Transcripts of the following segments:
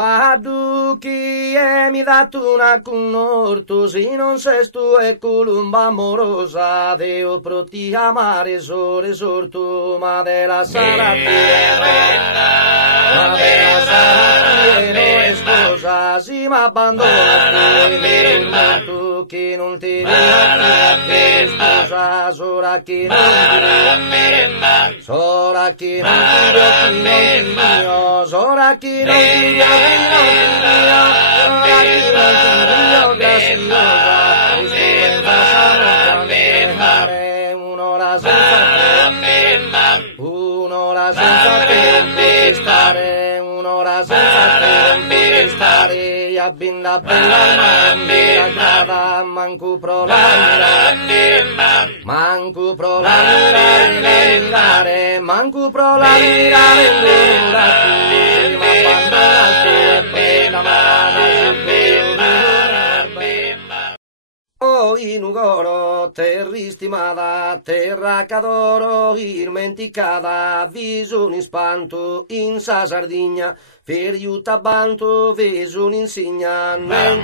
Aduchi e mi dato una connorto, se non sei tu e columba amorosa, Deo pro ti amare sore sorto, ma della sarà ma della sarà non è sposa, si m'abbandona tu che non ti viene sposa, sora che non ti sora che non ti sora che non ti un'ora senza tempestare, un'ora senza tempestare, abbinda bella grada, manco pro la manco pro la manco pro la oh, in ugoro, terristimada, terra cadoro, irmenticada, viso in spanto, in sa Sardigna, feriuta banto, viso in insigna, non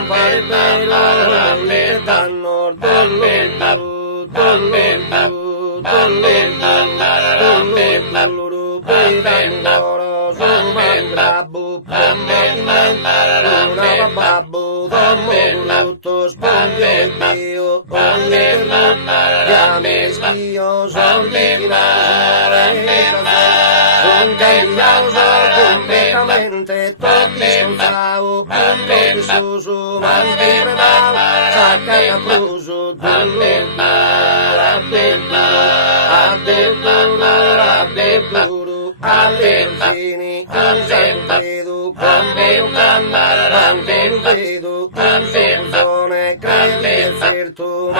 pare vero, che danno babbo, brutto spondeo, chiame schio, son cambiato completamente, tutti scontavo, tutti suso, manti predavo, sacca capluso, all'infini, in sentido, come un vedo, in soluzione, credo, certo,